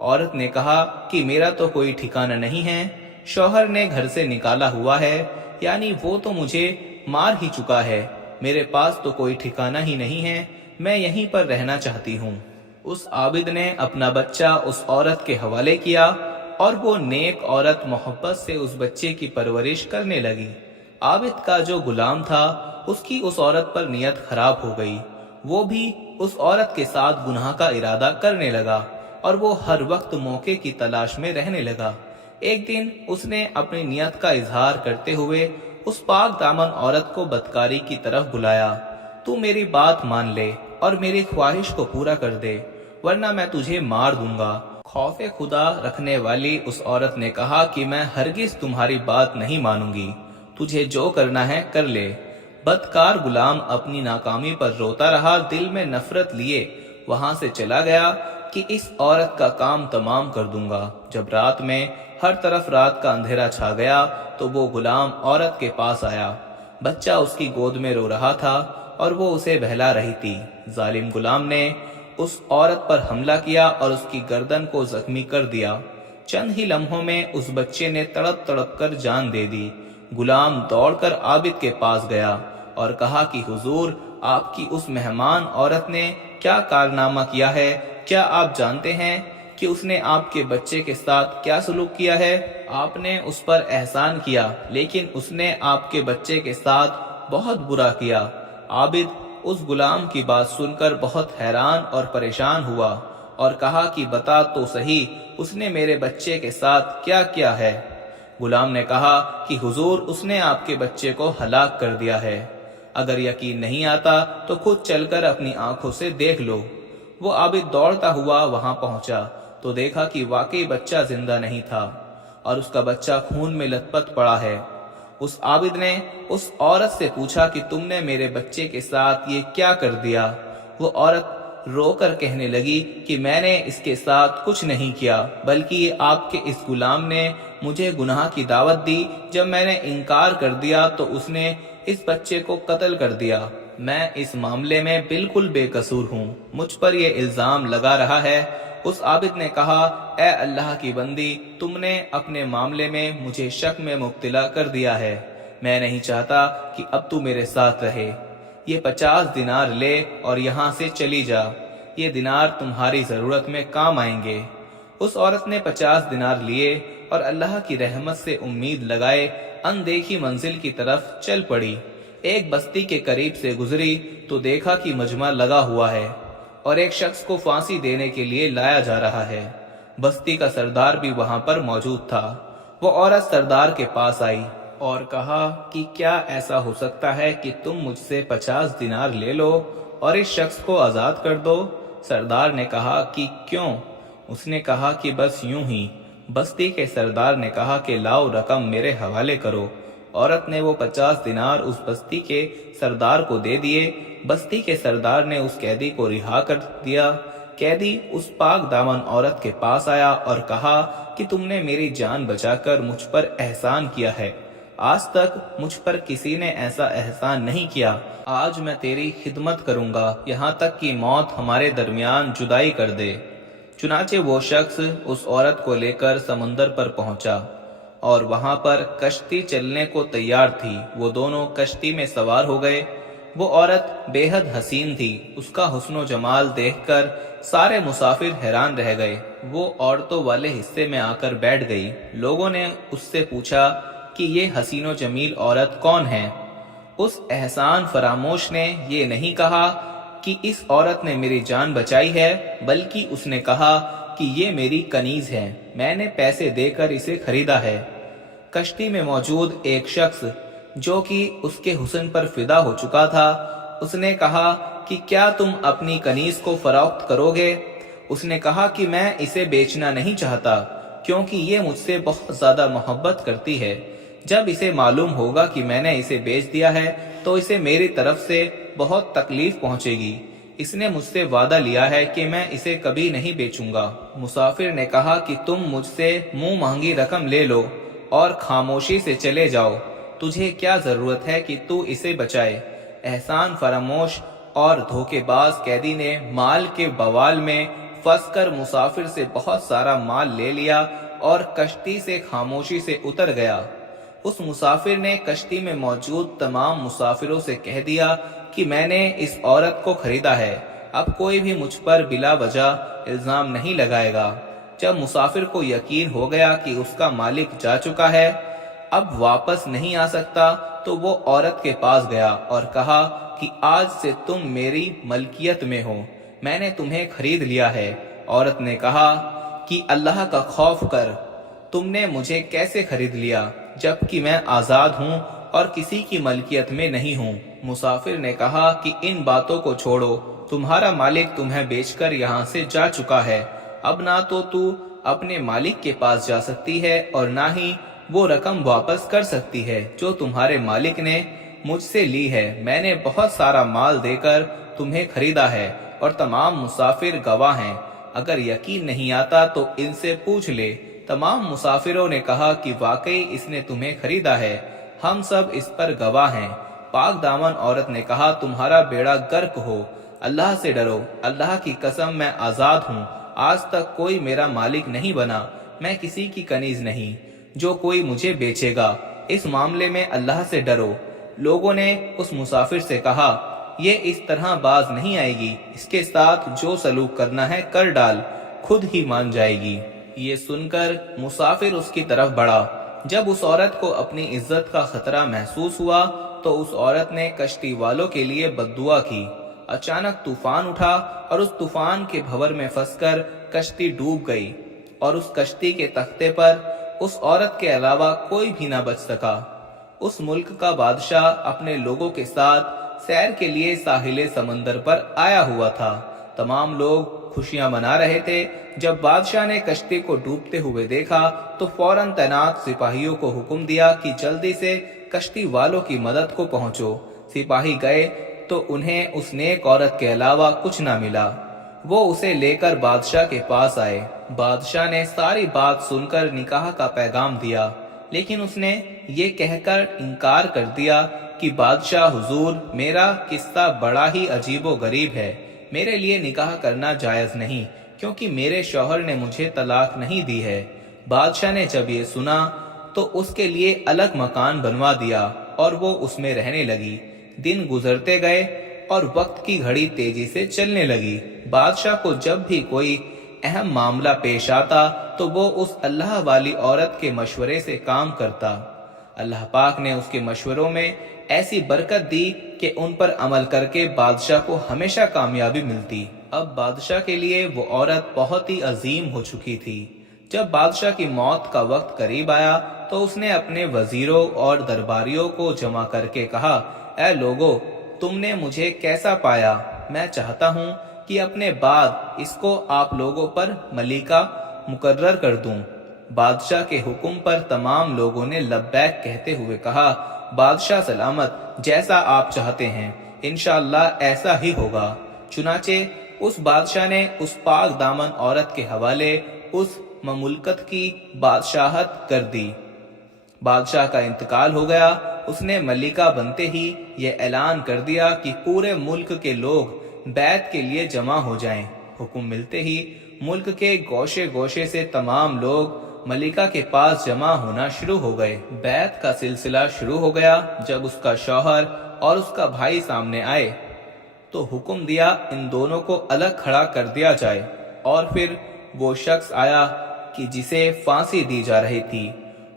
عورت نے کہا کہ میرا تو کوئی ٹھکانہ نہیں ہے، شوہر نے گھر سے نکالا ہوا ہے، یعنی وہ تو مجھے مار ہی چکا ہے، میرے پاس تو کوئی ٹھکانہ ہی نہیں ہے، میں یہیں پر رہنا چاہتی ہوں۔ اس عابد نے اپنا بچہ اس عورت کے حوالے کیا اور وہ نیک عورت محبت سے اس بچے کی پرورش کرنے لگی۔ عابد کا جو غلام تھا اس کی اس عورت پر نیت خراب ہو گئی، وہ بھی اس عورت کے ساتھ گناہ کا ارادہ کرنے لگا اور وہ ہر وقت موقع کی تلاش میں رہنے لگا۔ ایک دن اس نے اپنی نیت کا اظہار کرتے ہوئے اس پاک دامن عورت کو بدکاری کی طرف بلایا، تو میری بات مان لے اور میری خواہش کو پورا کر دے، ورنہ میں تجھے مار دوں گا۔ خوف خدا رکھنے والی اس عورت نے کہا کہ میں ہرگز تمہاری بات نہیں مانوں گی، تجھے جو کرنا ہے کر لے۔ بدکار غلام اپنی ناکامی پر روتا رہا، دل میں نفرت لیے وہاں سے چلا گیا کہ اس عورت کا کام تمام کر دوں گا۔ جب رات میں ہر طرف رات کا اندھیرا چھا گیا تو وہ غلام عورت کے پاس آیا، بچہ اس کی گود میں رو رہا تھا اور وہ اسے بہلا رہی تھی۔ ظالم غلام نے اس عورت پر حملہ کیا اور اس کی گردن کو زخمی کر دیا۔ چند ہی لمحوں میں اس بچے نے تڑپ تڑپ کر جان دے دی۔ غلام دوڑ کر عابد کے پاس گیا اور کہا کہ حضور، آپ کی اس مہمان عورت نے کیا کارنامہ کیا ہے؟ کیا آپ جانتے ہیں کہ اس نے آپ کے بچے کے ساتھ کیا سلوک کیا ہے؟ آپ نے اس پر احسان کیا، لیکن اس نے آپ کے بچے کے ساتھ بہت برا کیا۔ عابد اس غلام کی بات سن کر بہت حیران اور پریشان ہوا اور کہا کہ بتا تو صحیح، اس نے میرے بچے کے ساتھ کیا کیا ہے؟ غلام نے کہا کہ حضور، اس نے آپ کے بچے کو ہلاک کر دیا ہے، اگر یقین نہیں آتا تو خود چل کر اپنی آنکھوں سے دیکھ لو۔ وہ عابد دوڑتا ہوا وہاں پہنچا تو دیکھا کہ واقعی بچہ زندہ نہیں تھا اور اس کا بچہ خون میں لت پت پڑا ہے۔ اس عابد نے اس عورت سے پوچھا کہ تم نے میرے بچے کے ساتھ یہ کیا کر دیا؟ وہ عورت رو کر کہنے لگی کہ میں نے اس کے ساتھ کچھ نہیں کیا، بلکہ یہ آپ کے اس غلام نے مجھے گناہ کی دعوت دی۔ جب میں نے انکار کر دیا تو اس نے اس بچے کو قتل کر دیا۔ میں اس معاملے میں بالکل بے قصور ہوں، مجھ پر یہ الزام لگا رہا ہے۔ اس عابد نے کہا، اے اللہ کی بندی، تم نے اپنے معاملے میں مجھے شک میں مبتلا کر دیا ہے، میں نہیں چاہتا کہ اب تو میرے ساتھ رہے۔ یہ 50 دینار لے اور یہاں سے چلی جا، یہ دینار تمہاری ضرورت میں کام آئیں گے۔ اس عورت نے 50 دینار لیے اور اللہ کی رحمت سے امید لگائے اندیکھی منزل کی طرف چل پڑی۔ ایک بستی کے قریب سے گزری تو دیکھا کہ مجمع لگا ہوا ہے اور ایک شخص کو پھانسی دینے کے لیے لایا جا رہا ہے۔ بستی کا سردار بھی وہاں پر موجود تھا۔ وہ عورت سردار کے پاس آئی اور کہا کہ کیا ایسا ہو سکتا ہے کہ تم مجھ سے 50 دینار لے لو اور اس شخص کو آزاد کر دو؟ سردار نے کہا کہ کیوں؟ اس نے کہا کہ بس یوں ہی۔ بستی کے سردار نے کہا کہ لاؤ رقم میرے حوالے کرو۔ عورت نے وہ 50 دینار اس بستی کے سردار کو دے دیے۔ بستی کے سردار نے اس قیدی کو رہا کر دیا۔ قیدی اس پاک دامن عورت کے پاس آیا اور کہا کہ تم نے میری جان بچا کر مجھ پر احسان کیا ہے، آج تک مجھ پر کسی نے ایسا احسان نہیں کیا۔ آج میں تیری خدمت کروں گا یہاں تک کہ موت ہمارے درمیان جدائی کر دے۔ چنانچہ وہ شخص اس عورت کو لے کر سمندر پر پہنچا اور وہاں پر کشتی چلنے کو تیار تھی۔ وہ دونوں کشتی میں سوار ہو گئے۔ وہ عورت بے حد حسین تھی، اس کا حسن و جمال دیکھ کر سارے مسافر حیران رہ گئے۔ وہ عورتوں والے حصے میں آ کر بیٹھ گئی۔ لوگوں نے اس سے پوچھا کہ یہ حسین و جمیل عورت کون ہے؟ اس احسان فراموش نے یہ نہیں کہا کہ اس عورت نے میری جان بچائی ہے، بلکہ اس نے کہا کہ یہ میری کنیز ہے، میں نے پیسے دے کر اسے خریدا ہے۔ کشتی میں موجود ایک شخص جو کہ اس کے حسن پر فدا ہو چکا تھا، اس نے کہا کہ کیا تم اپنی کنیز کو فروخت کرو گے؟ اس نے کہا کہ میں اسے بیچنا نہیں چاہتا کیونکہ یہ مجھ سے بہت زیادہ محبت کرتی ہے۔ جب اسے معلوم ہوگا کہ میں نے اسے بیچ دیا ہے تو اسے میری طرف سے بہت تکلیف پہنچے گی۔ اس نے مجھ سے وعدہ لیا ہے کہ میں اسے کبھی نہیں بیچوں گا۔ مسافر نے کہا کہ تم مجھ سے منہ مانگی رقم لے لو اور خاموشی سے چلے جاؤ، تجھے کیا ضرورت ہے کہ تو اسے بچائے؟ احسان فراموش اور دھوکے باز قیدی نے مال کے بوال میں پھنس کر مسافر سے بہت سارا مال لے لیا اور کشتی سے خاموشی سے اتر گیا۔ اس مسافر نے کشتی میں موجود تمام مسافروں سے کہہ دیا کہ میں نے اس عورت کو خریدا ہے، اب کوئی بھی مجھ پر بلا وجہ الزام نہیں لگائے گا۔ جب مسافر کو یقین ہو گیا کہ اس کا مالک جا چکا ہے، اب واپس نہیں آ سکتا، تو وہ عورت کے پاس گیا اور کہا کہ آج سے تم میری ملکیت میں ہو، میں نے تمہیں خرید لیا ہے۔ عورت نے کہا کہ اللہ کا خوف کر، تم نے مجھے کیسے خرید لیا جبکہ میں آزاد ہوں اور کسی کی ملکیت میں نہیں ہوں؟ مسافر نے کہا کہ ان باتوں کو چھوڑو، تمہارا مالک تمہیں بیچ کر یہاں سے جا چکا ہے، اب نہ تو اپنے مالک کے پاس جا سکتی ہے اور نہ ہی وہ رقم واپس کر سکتی ہے جو تمہارے مالک نے مجھ سے لی ہے۔ میں نے بہت سارا مال دے کر تمہیں خریدا ہے اور تمام مسافر گواہ ہیں، اگر یقین نہیں آتا تو ان سے پوچھ لے۔ تمام مسافروں نے کہا کہ واقعی اس نے تمہیں خریدا ہے، ہم سب اس پر گواہ ہیں۔ پاک دامن عورت نے کہا تمہارا بیڑا غرق ہو، اللہ سے ڈرو، اللہ کی قسم میں آزاد ہوں، آج تک کوئی میرا مالک نہیں بنا، میں کسی کی کنیز نہیں جو کوئی مجھے بیچے گا، اس معاملے میں اللہ سے ڈرو۔ لوگوں نے اس مسافر سے کہا یہ اس طرح باز نہیں آئے گی، اس کے ساتھ جو سلوک کرنا ہے کر ڈال، خود ہی مان جائے گی۔ یہ سن کر مسافر اس کی طرف بڑھا۔ جب اس عورت کو اپنی عزت کا خطرہ محسوس ہوا تو اس عورت نے کشتی والوں کے لیے بد دعا کی۔ اچانک طوفان اٹھا اور اس طوفان کے بھنور میں پھنس کر کشتی ڈوب گئی اور اس کشتی کے تختے پر اس عورت کے علاوہ کوئی بھی نہ بچ سکا۔ اس ملک کا بادشاہ اپنے لوگوں کے ساتھ سیر کے لیے ساحل سمندر پر آیا ہوا تھا۔ تمام لوگ خوشیاں منا رہے تھے۔ جب بادشاہ نے کشتی کو ڈوبتے ہوئے دیکھا تو فوراً تعینات سپاہیوں کو حکم دیا کہ جلدی سے کشتی والوں کی مدد کو پہنچو۔ سپاہی گئے تو انہیں اس نیک عورت کے علاوہ کچھ نہ ملا۔ وہ اسے لے کر بادشاہ کے پاس آئے۔ بادشاہ نے ساری بات سن کر نکاح کا پیغام دیا، لیکن اس نے یہ کہہ کر انکار کر دیا کہ بادشاہ حضور، میرا قصہ بڑا ہی عجیب و غریب ہے، میرے لیے نکاح کرنا جائز نہیں کیونکہ میرے شوہر نے مجھے طلاق نہیں دی ہے۔ بادشاہ نے جب یہ سنا تو اس کے لیے الگ مکان بنوا دیا اور وہ اس میں رہنے لگی۔ دن گزرتے گئے اور وقت کی گھڑی تیزی سے چلنے لگی۔ بادشاہ کو جب بھی کوئی اہم معاملہ پیش آتا تو وہ اس اللہ والی عورت کے مشورے سے کام کرتا۔ اللہ پاک نے اس کے مشوروں میں ایسی برکت دی کہ ان پر عمل کر کے بادشاہ کو ہمیشہ کامیابی ملتی۔ اب بادشاہ کے لیے وہ عورت بہت ہی عظیم ہو چکی تھی۔ جب بادشاہ کی موت کا وقت قریب آیا تو اس نے اپنے وزیروں اور درباریوں کو جمع کر کے کہا، اے لوگو، تم نے مجھے کیسا پایا؟ میں چاہتا ہوں کہ اپنے بعد اس کو آپ لوگوں پر ملکہ مقرر کر دوں۔ بادشاہ کے حکم پر تمام لوگوں نے لبیک کہتے ہوئے کہا، بادشاہ سلامت، جیسا آپ چاہتے ہیں انشاءاللہ ایسا ہی ہوگا۔ چنانچہ اس بادشاہ نے اس پاک دامن عورت کے حوالے اس مملکت کی بادشاہت کر دی۔ بادشاہ کا انتقال ہو گیا۔ اس نے ملکہ بنتے ہی یہ اعلان کر دیا کہ پورے ملک کے لوگ بیعت کے لیے جمع ہو جائیں۔ حکم ملتے ہی ملک کے گوشے گوشے سے تمام لوگ ملکہ کے پاس جمع ہونا شروع ہو گئے۔ بیعت کا سلسلہ شروع ہو گیا۔ جب اس کا شوہر اور اس کا بھائی سامنے آئے تو حکم دیا ان دونوں کو الگ کھڑا کر دیا جائے، اور پھر وہ شخص آیا کہ جسے پھانسی دی جا رہی تھی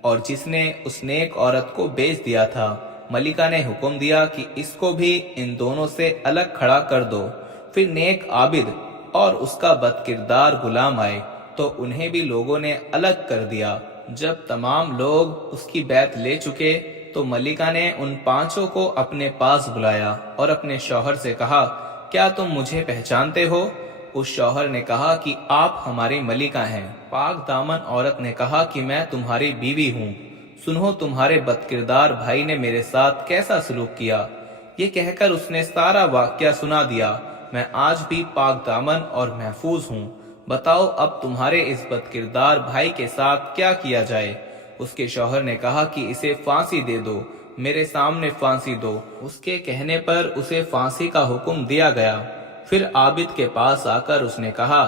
اور جس نے اس نیک عورت کو بیچ دیا تھا۔ ملکہ نے حکم دیا کہ اس کو بھی ان دونوں سے الگ کھڑا کر دو۔ پھر نیک عابد اور اس کا بد کردار غلام آئے تو انہیں بھی لوگوں نے الگ کر دیا۔ جب تمام لوگ اس کی بیعت لے چکے تو ملکہ نے ان پانچوں کو اپنے پاس بلایا اور اپنے شوہر سے کہا، کیا تم مجھے پہچانتے ہو؟ اس شوہر نے کہا کہ آپ ہماری ملکہ ہیں۔ پاک دامن عورت نے کہا کہ میں تمہاری بیوی ہوں، سنو تمہارے بد کردار بھائی نے میرے ساتھ کیسا سلوک کیا۔ یہ کہہ کر اس نے سارا واقعہ سنا دیا۔ میں آج بھی پاک دامن اور محفوظ ہوں، بتاؤ اب تمہارے اس بد کردار بھائی کے ساتھ کیا کیا جائے؟ اس کے شوہر نے کہا کہ اسے پھانسی دے دو، میرے سامنے پھانسی دو۔ اس کے کہنے پر اسے پھانسی کا حکم دیا گیا۔ پھر عابد کے پاس آ کر اس نے کہا،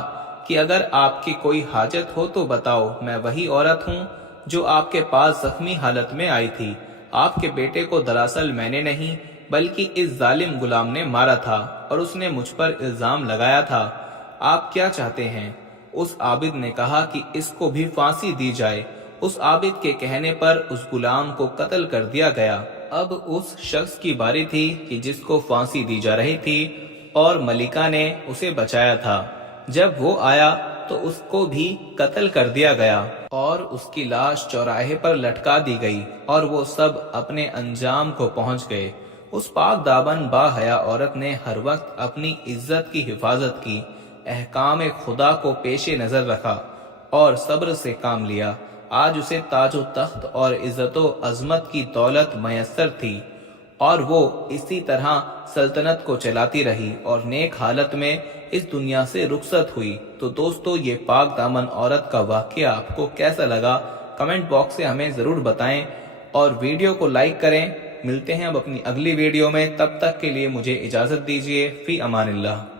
کہ اگر آپ کی کوئی حاجت ہو تو بتاؤ، میں وہی عورت ہوں جو آپ کے پاس زخمی حالت میں آئی تھی۔ آپ کے بیٹے کو دراصل میں نے نہیں بلکہ اس ظالم غلام نے مارا تھا اور اس نے مجھ پر الزام لگایا تھا۔ آپ کیا چاہتے ہیں؟ اس عابد نے کہا کہ اس کو بھی پھانسی دی جائے۔ اس عابد کے کہنے پر اس غلام کو قتل کر دیا گیا۔ اب اس شخص کی باری تھی کہ جس کو پھانسی دی جا رہی تھی اور ملکہ نے اسے بچایا تھا۔ جب وہ آیا تو اس کو بھی قتل کر دیا گیا اور اس کی لاش چوراہے پر لٹکا دی گئی اور وہ سب اپنے انجام کو پہنچ گئے۔ اس پاک دامن با حیا عورت نے ہر وقت اپنی عزت کی حفاظت کی، احکام خدا کو پیش نظر رکھا اور صبر سے کام لیا۔ آج اسے تاج و تخت اور عزت و عظمت کی دولت میسر تھی اور وہ اسی طرح سلطنت کو چلاتی رہی اور نیک حالت میں اس دنیا سے رخصت ہوئی۔ تو دوستو، یہ پاک دامن عورت کا واقعہ آپ کو کیسا لگا؟ کمنٹ باکس سے ہمیں ضرور بتائیں اور ویڈیو کو لائک کریں۔ ملتے ہیں اب اپنی اگلی ویڈیو میں، تب تک کے لیے مجھے اجازت دیجیے۔ فی امان اللہ۔